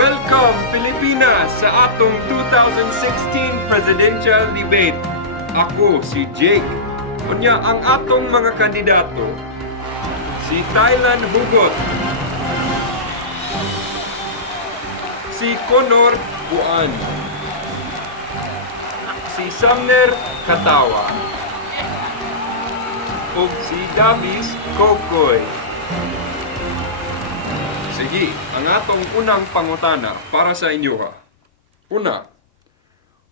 Welcome, Pilipinas, sa atong 2016 presidential debate. Ako si Jake. Unya ang atong mga kandidato, si Thailand Hugot, si Conor Buan, si Sumner Katawa, ug si Davis Kokoy. Sige, ang atong unang pangutana para sa inyo ha. Una,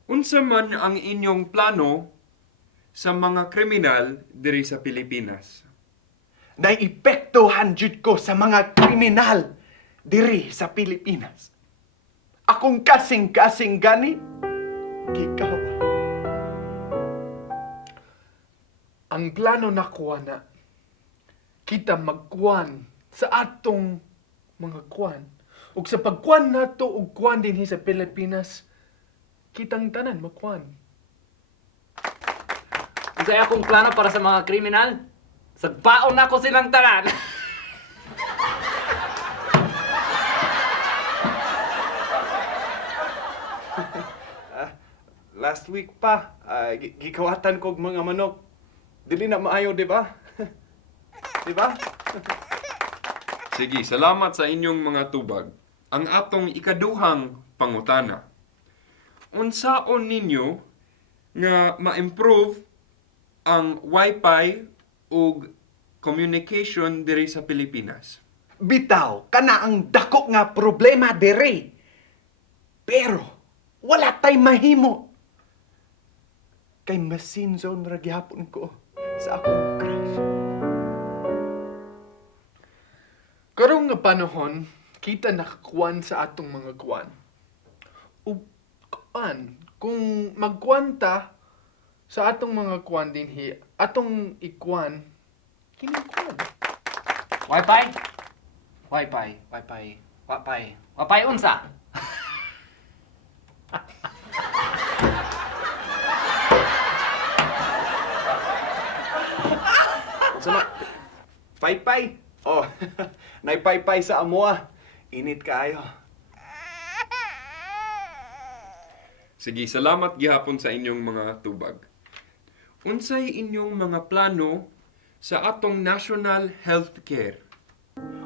unsa man ang inyong plano sa mga kriminal diri sa Pilipinas? Naipektuhan jud ko sa mga kriminal diri sa Pilipinas. Akong kasing-kasing gani, gikaw. Ang plano na kuha na, kita magkuhan sa atong mga kuhan. Ug sa pagkuhan nato og kuhan dinhi sa Pilipinas, kitang tanan magkuhan. Kaya akong plano para sa mga kriminal, sagpaon na ko silang tanan. Last week pa, gikawatan kog mga manok. Dili na maayo, di ba? Di ba? Sige, salamat sa inyong mga tubag. Ang atong ikaduhang pangutana. Unsaon ninyo nga ma-improve ang Wi-Fi ug communication diri sa Pilipinas? Bitaw, kana ang dako nga problema diri. Pero, wala tay mahimo. Kay machine zone ra gihapon ko sa akong crush. Karong nga panahon, kita nakakuan sa atong mga kuan. Ug kuan, kung magkuanta sa atong mga kuan dinhi, atong ikuan, kining kuan. Wi-Fi? Wi-Fi unsa? Sama, paypay. Oh, naipaypay sa amoa. Init kaayo. Sige, salamat gihapon sa inyong mga tubag. Unsay inyong mga plano sa atong national healthcare?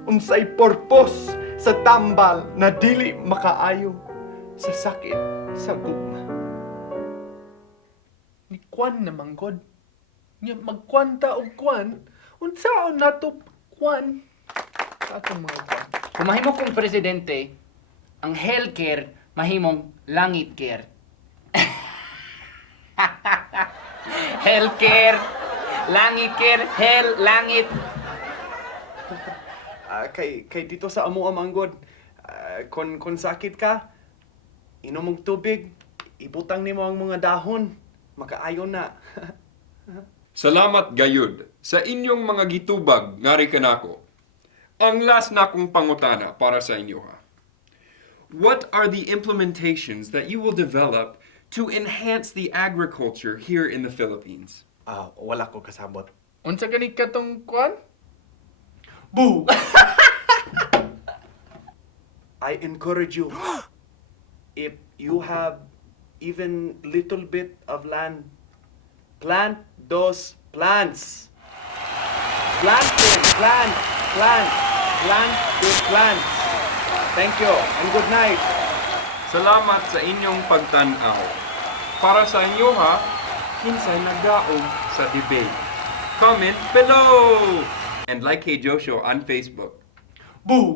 Unsay purpose sa tambal na dili makaayo sa sakit sa gugma. Ni kuan na manggod. Nya magkuanta og kuan, unsaon nato kuan sa atong mga kuan. Kung mahimo kong presidente, ang healthcare mahimong langit care. Healthcare, langit care, langit. Kay dito sa amoa manggod, kon sakit ka, inom og tubig, ibutang nimo ang mga dahon, makaayo na. Salamat gayud sa inyong mga gitubag ngari kanako. Ang last na kong pangutana para sa inyo ha. What are the implementations that you will develop to enhance the agriculture here in the Philippines? Wala ko kasabot. Unsa gani katong kuan? Boo! I encourage you, if you have even little bit of land, plant those plants. Plant them, plant those plants. Thank you, and good night. Salamat sa inyong pagtanaw. Para sa inyo ha, kinsay nagdaog sa debate. Comment below! And like kay Joshua on Facebook. Boo!